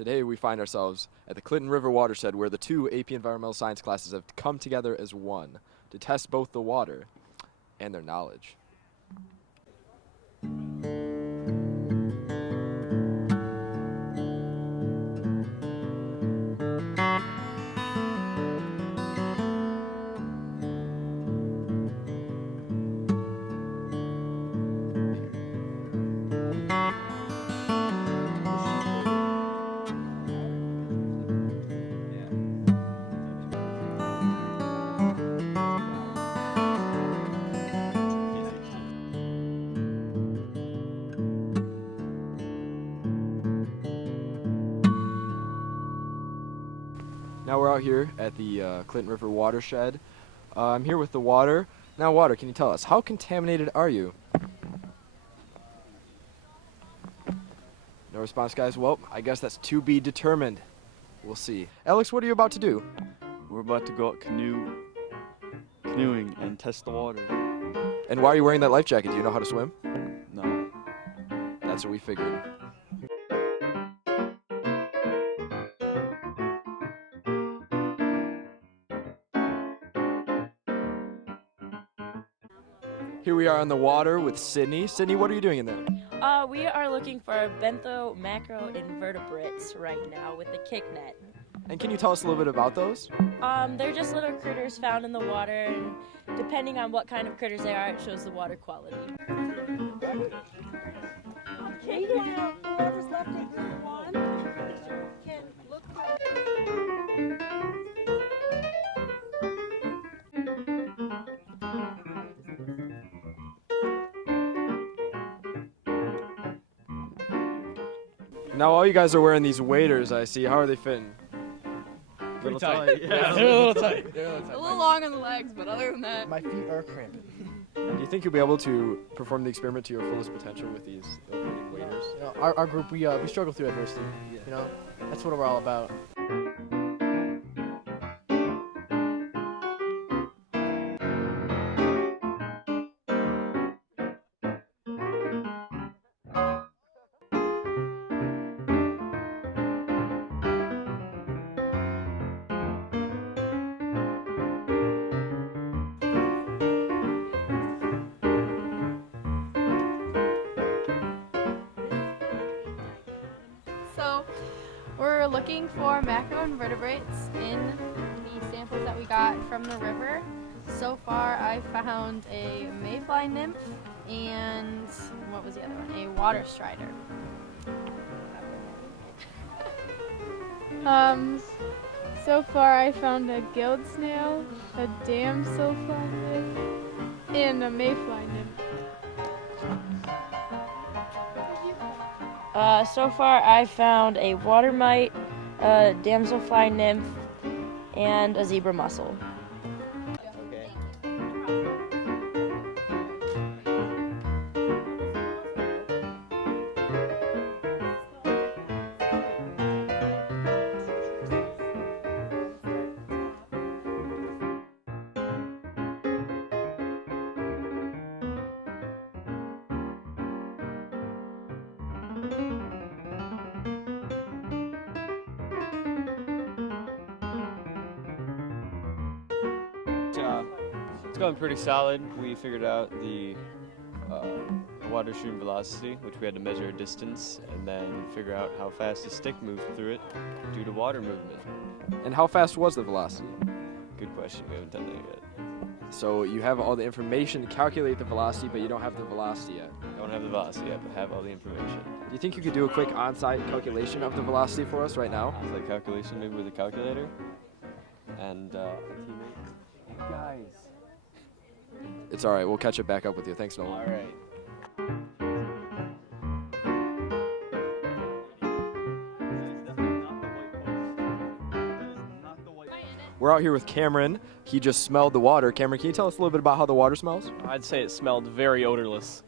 Today we find ourselves at the Clinton River Watershed, where the two AP Environmental Science classes have come together as one to test both the water and their knowledge. Now we're out here at the Clinton River Watershed. I'm here with the water. Now, water, can you tell us, how contaminated are you? No response, guys? Well, I guess that's to be determined. We'll see. Alex, what are you about to do? We're about to go out canoeing and test the water. And why are you wearing that life jacket? Do you know how to swim? No. That's what we figured. Here we are on the water with Sydney. Sydney, what are you doing in there? We are looking for bentho macroinvertebrates right now with the kick net. And can you tell us a little bit about those? They're just little critters found in the water, and depending on what kind of critters they are, it shows the water quality. Whoever's left in group one can look. Now all you guys are wearing these waders, I see. How are they fitting? Pretty tight. Yeah, they're a little tight. A little long on the legs, but other than that. My feet are cramping. Do you think you'll be able to perform the experiment to your fullest potential with these waders? You know, our group, we struggle through adversity. You know, that's what we're all about. So, we're looking for macroinvertebrates in the samples that we got from the river. So far, I found a mayfly nymph and what was the other one? A water strider. So far I found a guild snail, a damselfly nymph, and a mayfly nymph. So far, I found a water mite, a damselfly nymph, and a zebra mussel. It's going pretty solid. We figured out the water stream velocity, which we had to measure a distance, and then figure out how fast a stick moved through it due to water movement. And how fast was the velocity? Good question. We haven't done that yet. So you have all the information to calculate the velocity, but you don't have the velocity yet. Don't have the velocity yet, but have all the information. Do you think you could do a quick on-site calculation of the velocity for us right now? It's like calculation, maybe with a calculator. And teammates. Guys. It's all right. We'll catch it back up with you. Thanks, Nolan. All right. We're out here with Cameron. He just smelled the water. Cameron, can you tell us a little bit about how the water smells? I'd say it smelled very odorless.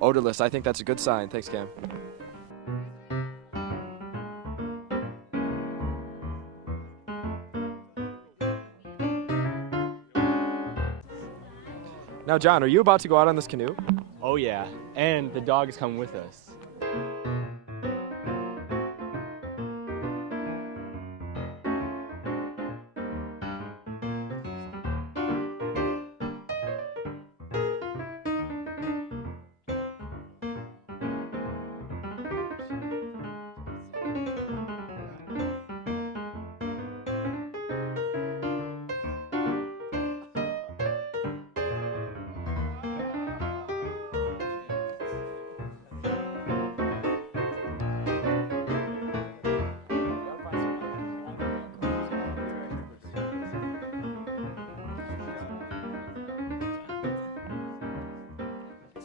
Odorless. I think that's a good sign. Thanks, Cam. Now, John, are you about to go out on this canoe? Oh yeah, and the dog is coming with us.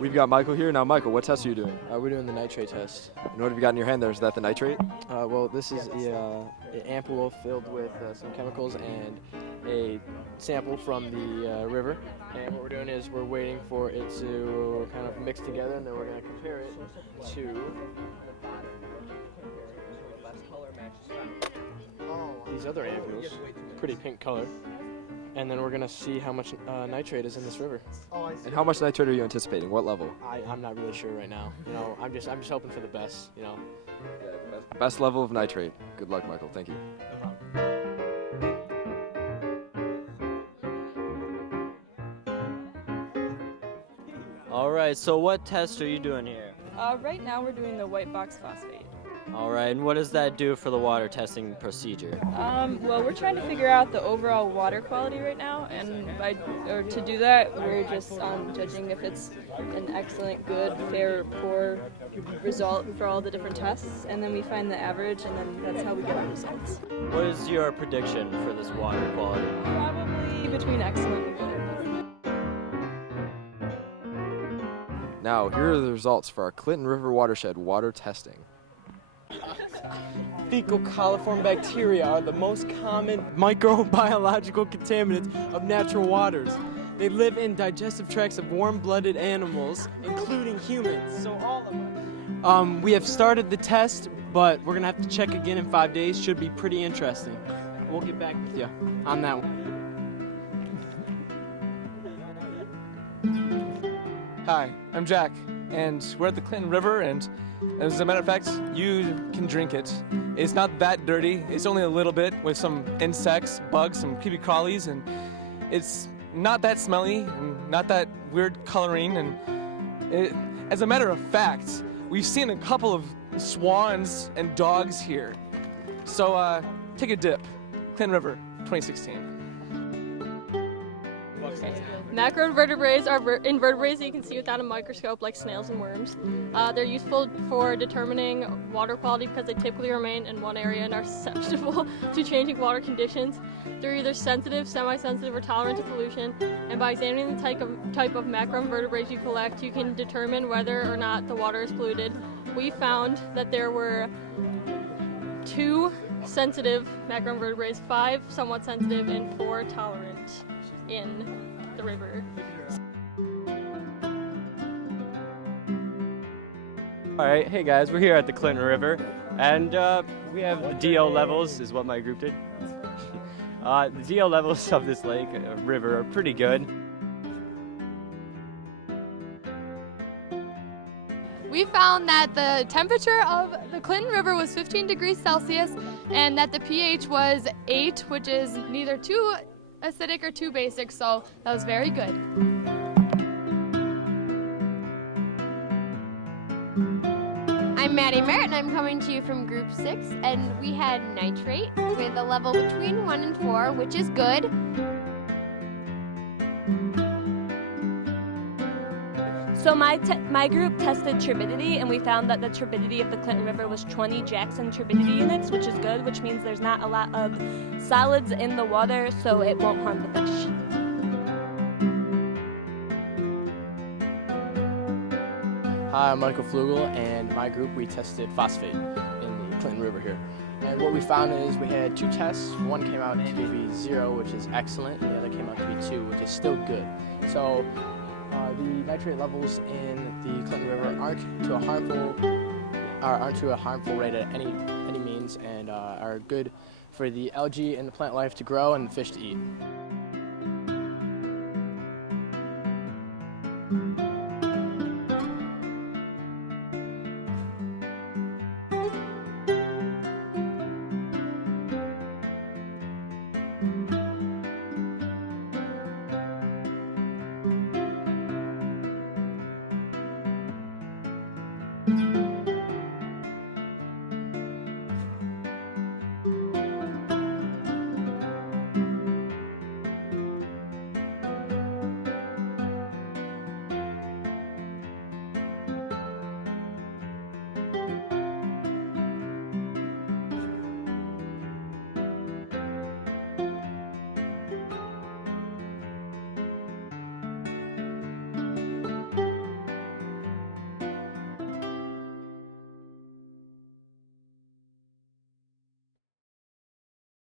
We've got Michael here. Now, Michael, what test are you doing? We're doing the nitrate test. And what have you got in your hand there? Is that the nitrate? Well, this is an ampoule filled with some chemicals and a sample from the river. And what we're doing is we're waiting for it to kind of mix together, and then we're going to compare it to these other ampoules, pretty pink color. And then we're gonna see how much nitrate is in this river. And how much nitrate are you anticipating? What level? I'm not really sure right now. You know, I'm just hoping for the best. You know. Best level of nitrate. Good luck, Michael. Thank you. All right, so what test are you doing here? Right now we're doing the white box phosphate. All right, and what does that do for the water testing procedure? Well, we're trying to figure out the overall water quality right now, and to do that, we're just judging if it's an excellent, good, fair, poor result for all the different tests, and then we find the average, and then that's how we get our results. What is your prediction for this water quality? Probably between excellent and good. Now, here are the results for our Clinton River Watershed water testing. Fecal coliform bacteria are the most common microbiological contaminants of natural waters. They live in digestive tracts of warm-blooded animals, including humans. So all of us. We have started the test, but we're gonna have to check again in 5 days. Should be pretty interesting. We'll get back with you on that one. Hi, I'm Jack, and we're at the Clinton River, and as a matter of fact, you can drink it. It's not that dirty. It's only a little bit with some insects, bugs, some creepy crawlies, and it's not that smelly and not that weird coloring. And as a matter of fact, we've seen a couple of swans and dogs here. So take a dip. Clinton River, 2016. Macroinvertebrates are invertebrates that you can see without a microscope, like snails and worms. They're useful for determining water quality because they typically remain in one area and are susceptible to changing water conditions. They're either sensitive, semi-sensitive, or tolerant to pollution. And by examining the type of macroinvertebrates you collect, you can determine whether or not the water is polluted. We found that there were 2 sensitive macroinvertebrates, 5 somewhat sensitive, and 4 tolerant in the river. All right, hey guys, we're here at the Clinton River, and we have the DO levels, is what my group did. The DO levels of this lake, river, are pretty good. We found that the temperature of the Clinton River was 15 degrees Celsius, and that the pH was 8, which is neither too acidic or too basic, so that was very good. I'm Maddie Merritt, and I'm coming to you from Group 6, and we had nitrate with a level between 1 and 4, which is good. So my group tested turbidity, and we found that the turbidity of the Clinton River was 20 Jackson turbidity units, which is good, which means there's not a lot of solids in the water, so it won't harm the fish. Hi, I'm Michael Flugel, and my group, we tested phosphate in the Clinton River here. And what we found is we had 2 tests. One came out to be 0, which is excellent, and the other came out to be 2, which is still good. So the nitrate levels in the Clinton River aren't to a harmful rate at any means, and are good for the algae and the plant life to grow and the fish to eat.